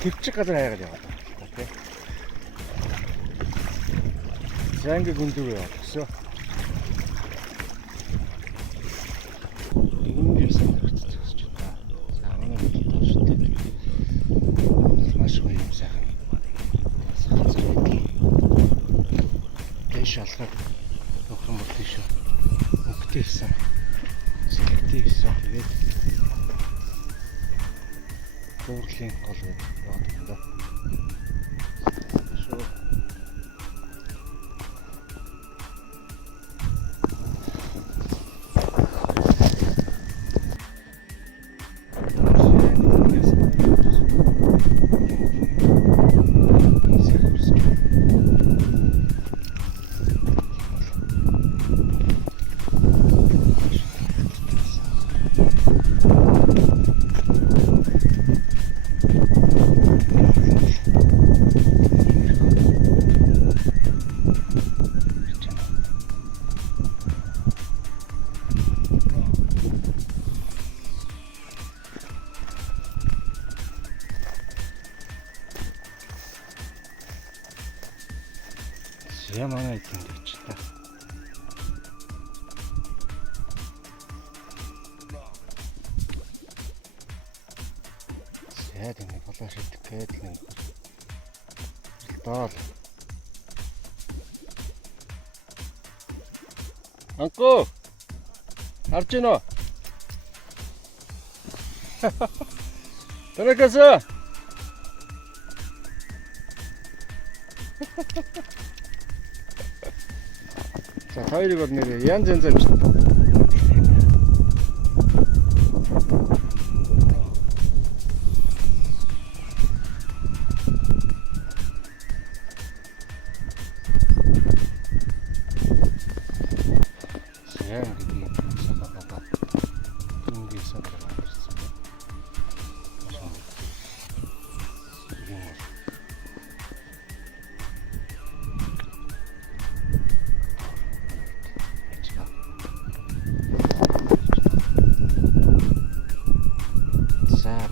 Төвчих газар хайгаад яваад байна. Окей. За ингээ гүндүү яваад өсөө. Ингээ санагдаж байна. За манай мэдээ тааштай. Маш гоё юм сайхан. Дэш алхаад нөхөн бол тийш. Өнгөтэйсэн. Сэтгэлтэйсэн. Тэгээд Уурлын гол яваад байна да. Шоо. Ямана итгэн гэж та. Яа гэнэ болоо шилдэг гээд нэг. Доо. Анко. Харж гинэ үү? Танакаса. 자, 타이리 건네래. 얀젠젠.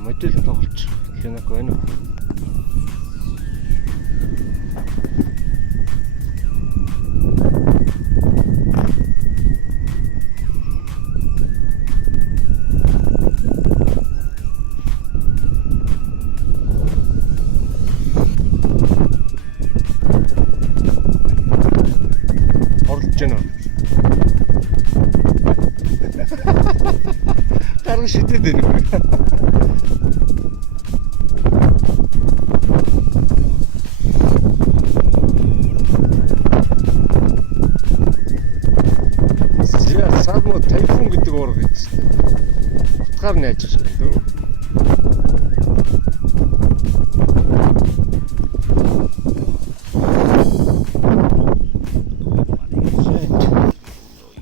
Модель тоглож хэлнэг байна уу? Орлож байна уу? Гаргаж шидэд байна уу? Сармо тайфун гэдэг уурга гэсэн. Утгаар найж байгаа дөө.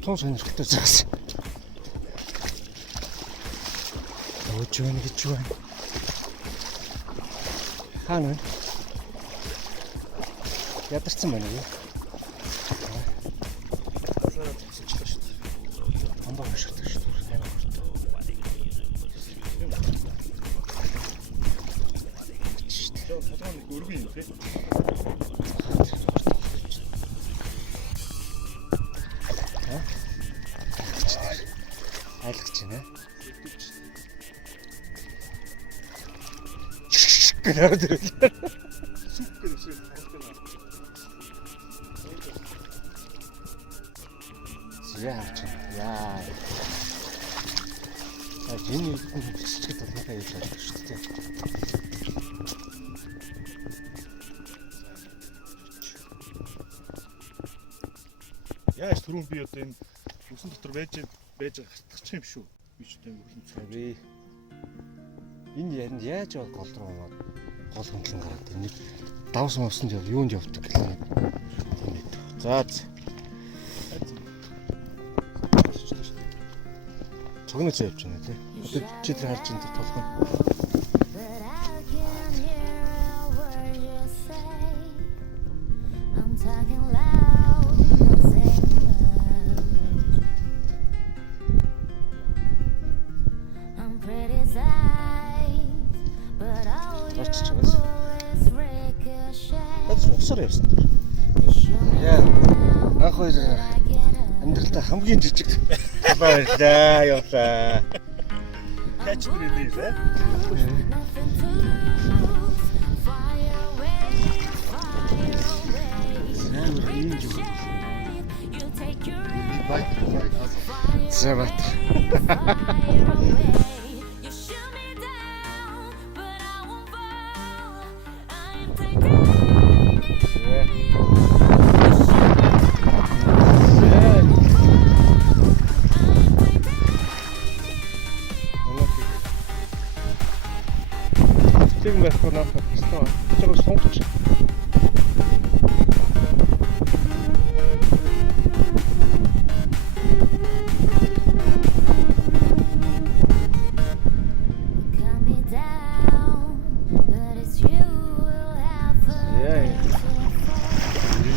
Тон сонирхолтой загас. Өөч вэ гэж байна. Хаана вэ? Ядарсан байна уу? Өргөн юм тий. Айлгч байна. Гэнэ дэр. Супер өсөж харагдана. Яа. Жиний биччихээд талхаа хийж байгаа шүү дээ. Яаж түрүүн би одоо энэ үсэн дотор байж хатчих юм шүү. Би ч одоо хөлнцөө. Би энэ яринд яаж гол руу ороод гол хөндлөн гараад энэ давс мовсонд юунд явдаг гэлээ. За. Цогноос явж байна тий. Одоо чи тэр харж энэ толгой. Орчиж байгаас. Усаар явсан дээр. Яа. Анх хоёр амьдралдаа хамгийн жижиг баярлаа явлаа. Catch me please, eh? Зэвэт. Тэг мэхгүй наахад хэвээр чигээр сонгоч.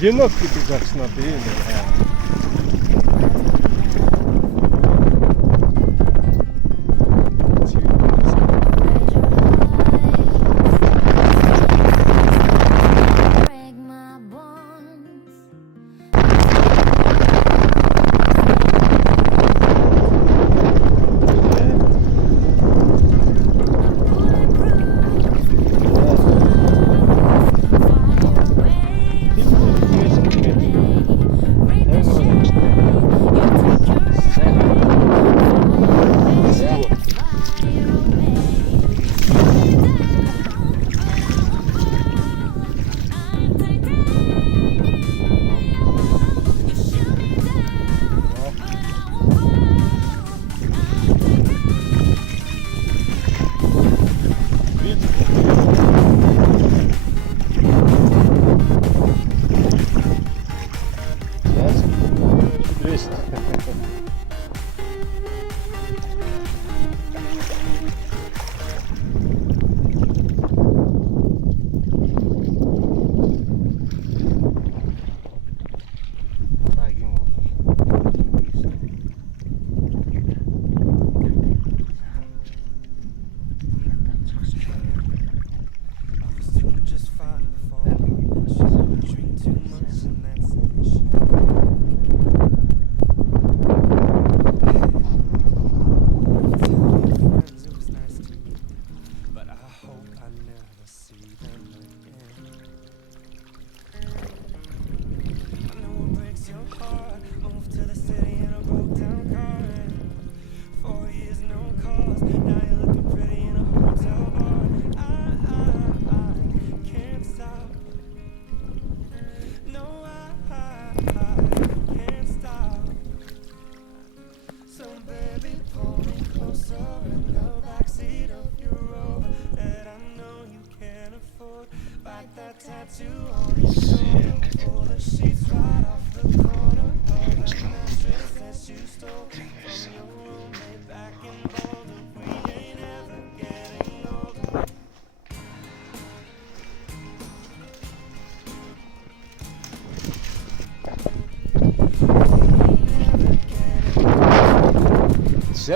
Енот гэдэг загснаа би юм байна.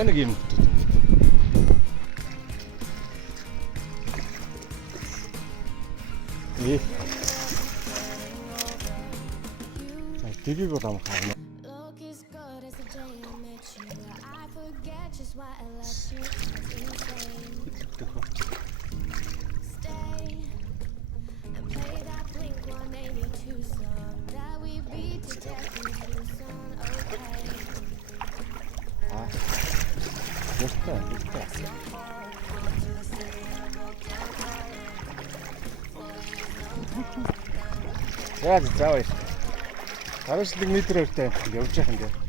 Нэг юм. Тэрийг бол амхаарна. Яа заавал 11 метр өртөө явж яах юм бэ?